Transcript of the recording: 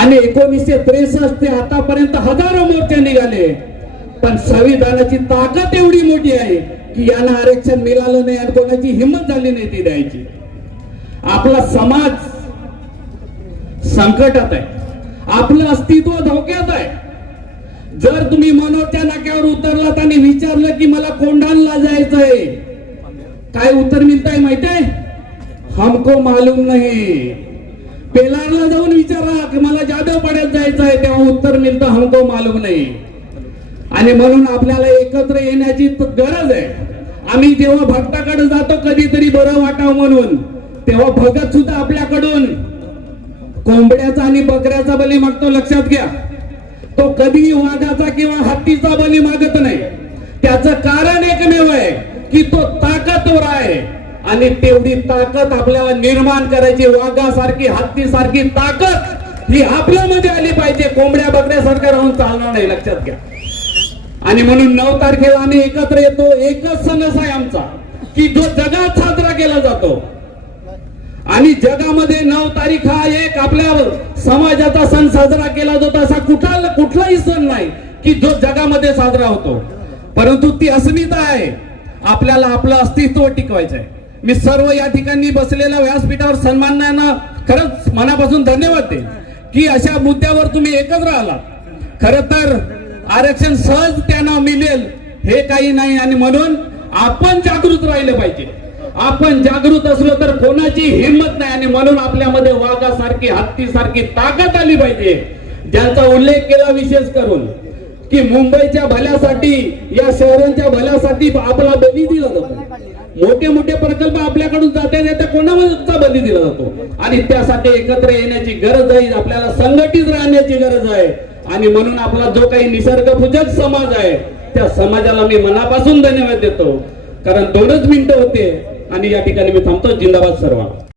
आणि एकोणीसशे त्रेसष्ट ते आतापर्यंत हजारो मोर्चे निघाले. पण संविधानाची ताकद एवढी मोठी आहे की यांना आरक्षण मिळालं नाही आणि कोणाची हिंमत झाली नाही ती द्यायची. आपला समाज संकटात आहे. आपलं अस्तित्व धोक्यात आहे. जर तुम्ही मनोरच्या नाक्यावर उतरलात आणि विचारलं की मला कोंढाणला जायचंय काय उत्तर माहीत आहे हमको मालूम नाही. पेलारला जाऊन विचारा की मला जाधव पाड्यात जायचं आहे तेव्हा उत्तर मिळतं हमको मालूम नाही. आणि म्हणून आपल्याला एकत्र येण्याची गरज आहे. आम्ही जेव्हा भक्ताकडे जातो कधीतरी बरं वाटावं म्हणून. तेव्हा भगत सुद्धा आपल्याकडून कोंबड्याचा आणि बकऱ्याचा बली मागतो लक्षात घ्या. तो कधीही वाघाचा किंवा हत्तीचा बली मागत नाही. त्याचं कारण एकमेव आहे की तो ताकदवर आहे. आणि तेवढी ताकद आपल्याला निर्माण करायची वाघासारखी हत्तीसारखी ताकद ही आपल्यामध्ये आली पाहिजे. कोंबड्या बकऱ्यासारखं राहून चालणार नाही लक्षात घ्या. आणि म्हणून नऊ तारखेला आम्ही एकत्र येतो. एकच सणस आहे आमचा की जो जगात साजरा केला जातो. आणि जगामध्ये नऊ तारीख हा एक आपल्या समाजाचा सण साजरा केला जातो असा कुठला कुठलाही सण नाही की जो जगामध्ये साजरा होतो. परंतु ती अस्मिता आहे. आपल्याला आपलं अस्तित्व टिकवायचं आहे. मी सर्व या ठिकाणी बसलेल्या व्यासपीठावर सन्मानानं खरंच मनापासून धन्यवाद दे की अशा मुद्द्यावर तुम्ही एकत्र राहिला खर तर आरक्षण सहज त्यांना मिळेल हे काही नाही आणि म्हणून आपण जागृत राहिलं पाहिजे. आपण जागृत असलो तर कोणाची हिंमत नाही आणि म्हणून आपल्यामध्ये वाघासारखी हत्तीसारखी ताकद आली पाहिजे. ज्यांचा उल्लेख केला विशेष करून की मुंबईच्या भल्यासाठी या शहरांच्या भल्यासाठी आपला बली दिला जातो. मोठे मोठे प्रकल्प आपल्याकडून जाते त्या कोणाचा बंदी दिला जातो? आणि त्यासाठी एकत्र येण्याची गरज आहे आपल्याला संघटित राहण्याची गरज आहे. आणि म्हणून आपला जो काही निसर्गपूजक समाज आहे त्या समाजाला मी मनापासून धन्यवाद देतो. कारण दोनच मिनिटं होते आणि या ठिकाणी मी थांबतो. जिंदाबाद सर्वांना.